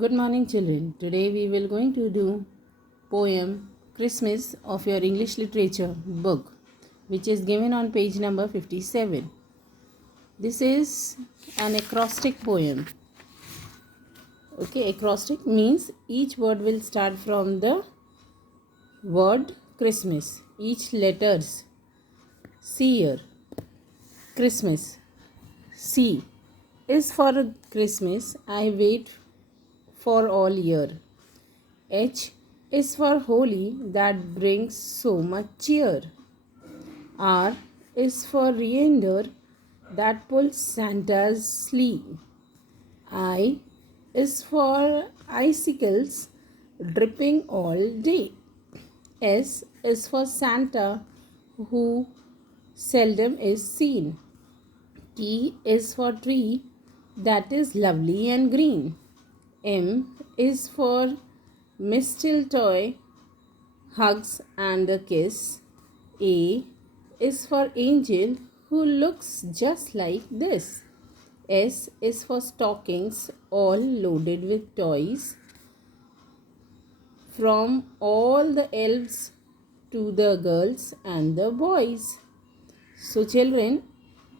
Good morning, children. Today we will going to do poem Christmas of your English literature book, which is given on page number 57. This is an acrostic poem. Okay, acrostic means each word will start from the word Christmas. Each letters. See here. Christmas. C is for Christmas. I wait for all year. H is for holy that brings so much cheer. R is for reindeer that pulls Santa's sleigh. I is for icicles dripping all day. S is for Santa who seldom is seen. T is for tree that is lovely and green. M is for mistletoe, hugs and a kiss. A is for angel who looks just like this. S is for stockings all loaded with toys from all the elves to the girls and the boys. So children,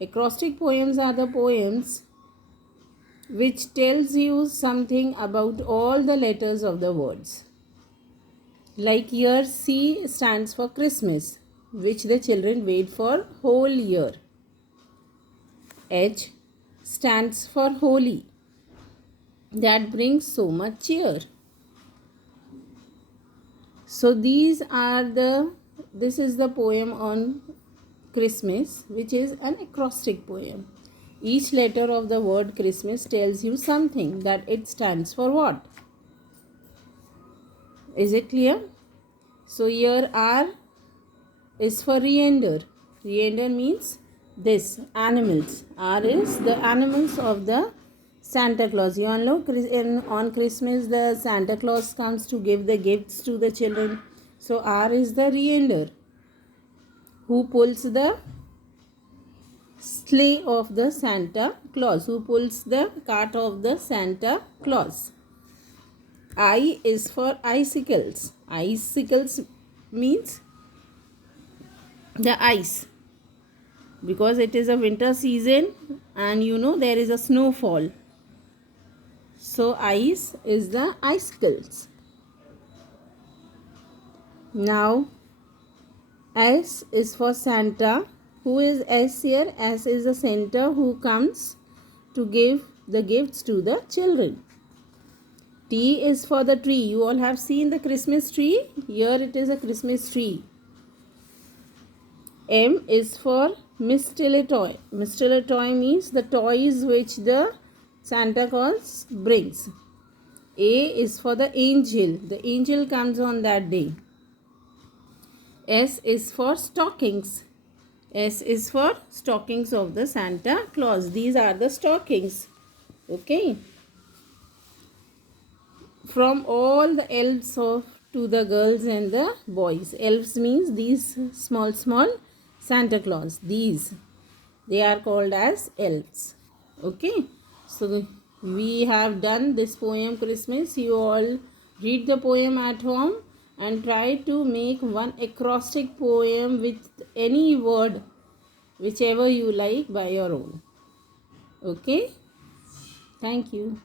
acrostic poems are the poems which tells you something about all the letters of the words. Like here C stands for Christmas, which the children wait for whole year. H stands for holy, that brings so much cheer. So this is the poem on Christmas, which is an acrostic poem. Each letter of the word Christmas tells you something, that it stands for what. Is it clear? So here R is for reindeer. Reindeer means this, animals. R is the animals of the Santa Claus. You all know on Christmas the Santa Claus comes to give the gifts to the children. So R is the reindeer who pulls the sleigh of the Santa Claus, who pulls the cart of the Santa Claus. I is for icicles. Icicles means the ice, because it is a winter season and you know there is a snowfall. So ice is the icicles. Now S is for Santa. Who is S here? S is the Santa who comes to give the gifts to the children. T is for the tree. You all have seen the Christmas tree. Here it is a Christmas tree. M is for mistletoe. Mistletoe means the toys which the Santa Claus brings. A is for the angel. The angel comes on that day. S is for stockings. S is for stockings of the Santa Claus. These are the stockings. Okay. From all the elves to the girls and the boys. Elves means these small Santa Claus. These, they are called as elves. Okay. So we have done this poem Christmas. You all read the poem at home and try to make one acrostic poem with any word, whichever you like, by your own. Okay. Thank you.